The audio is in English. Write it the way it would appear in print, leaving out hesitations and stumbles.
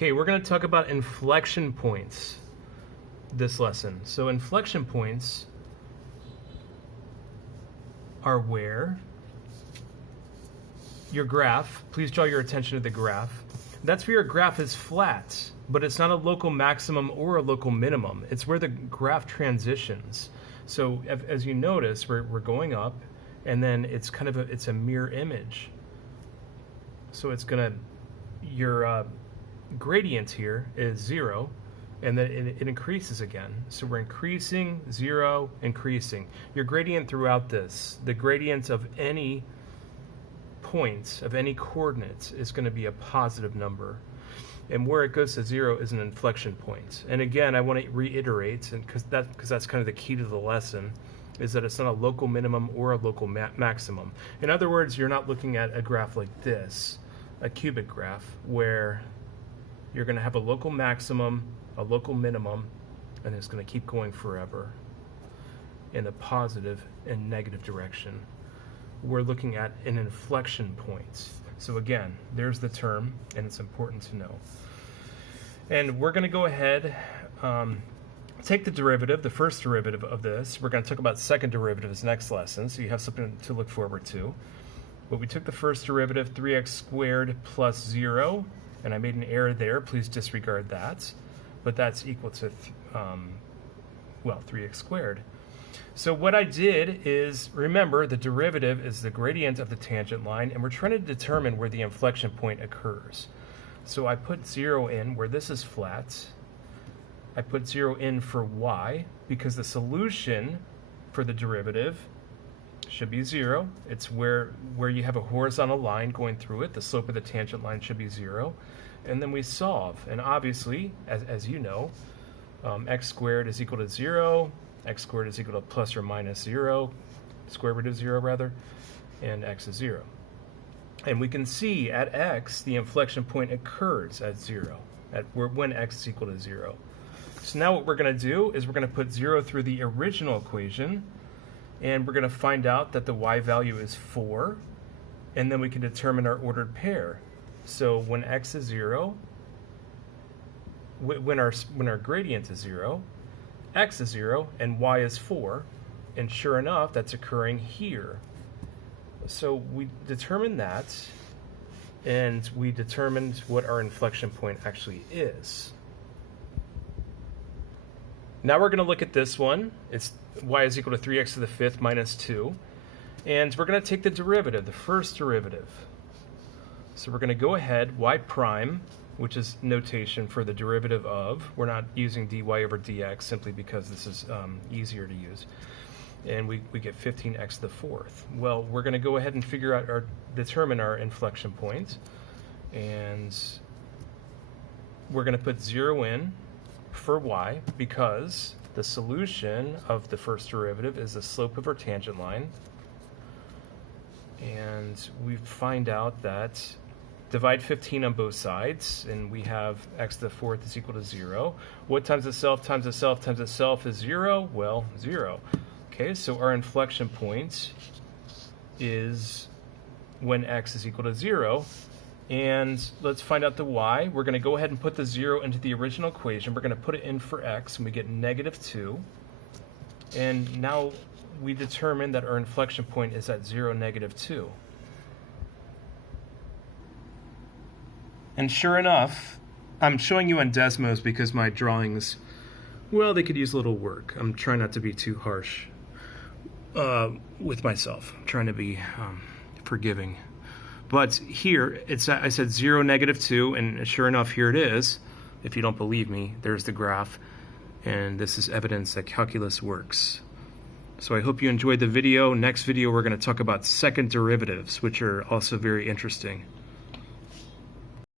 Okay, we're going to talk about inflection points this lesson. So inflection points are where your graph, please draw your attention to the graph, that's where your graph is flat, but it's not a local maximum or a local minimum. It's where the graph transitions. So as you notice, we're going up, and then it's kind of it's a mirror image. So it's gonna, your gradient here is 0, and then it increases again. So we're increasing, 0, increasing. Your gradient throughout this, the gradient of any point, of any coordinate, is going to be a positive number. And where it goes to 0 is an inflection point. And again, I want to reiterate, and because that's kind of the key to the lesson, is that it's not a local minimum or a local maximum. In other words, you're not looking at a graph like this, a cubic graph, where you're going to have a local maximum, a local minimum, and it's going to keep going forever in a positive and negative direction. We're looking at an inflection point. So again, there's the term, and it's important to know. And we're going to go ahead, take the derivative, the first derivative of this. We're going to talk about second derivatives next lesson, so you have something to look forward to. But we took the first derivative, 3x squared plus 0, and I made an error there. Please disregard that. But that's equal to, 3x squared. So what I did is, remember, the derivative is the gradient of the tangent line, and we're trying to determine where the inflection point occurs. So I put 0 in where this is flat. I put 0 in for y, because the solution for the derivative should be 0. It's where you have a horizontal line going through it. The slope of the tangent line should be 0. And then we solve. And obviously, as you know, x squared is equal to 0. X squared is equal to plus or minus 0, square root of 0 rather, and x is 0. And we can see at x, the inflection point occurs at 0, when x is equal to 0. So now what we're going to do is we're going to put 0 through the original equation, and we're going to find out that the y value is 4, and then we can determine our ordered pair. So when x is 0, when our gradient is 0, x is 0, and y is 4, and sure enough, that's occurring here. So we determined that, and we determined what our inflection point actually is. Now we're going to look at this one. It's y is equal to 3x to the 5th minus 2, and we're going to take the derivative, the first derivative. So we're going to go ahead, y prime, which is notation for the derivative of. We're not using dy over dx simply because this is easier to use. And we get 15x to the 4th. Well, we're going to go ahead and figure out determine our inflection point. And we're going to put 0 in for y because the solution of the first derivative is the slope of our tangent line. And we find out that divide 15 on both sides, and we have x to the 4th is equal to 0. What times itself times itself times itself is 0? Well, 0. Okay, so our inflection point is when x is equal to 0. And let's find out the y. We're going to go ahead and put the 0 into the original equation. We're going to put it in for x, and we get negative 2. And now we determine that our inflection point is at 0, negative 2. And sure enough, I'm showing you on Desmos because my drawings, well, they could use a little work. I'm trying not to be too harsh with myself. I'm trying to be forgiving. But here, I said 0, negative 2, and sure enough, here it is. If you don't believe me, there's the graph. And this is evidence that calculus works. So I hope you enjoyed the video. Next video, we're going to talk about second derivatives, which are also very interesting.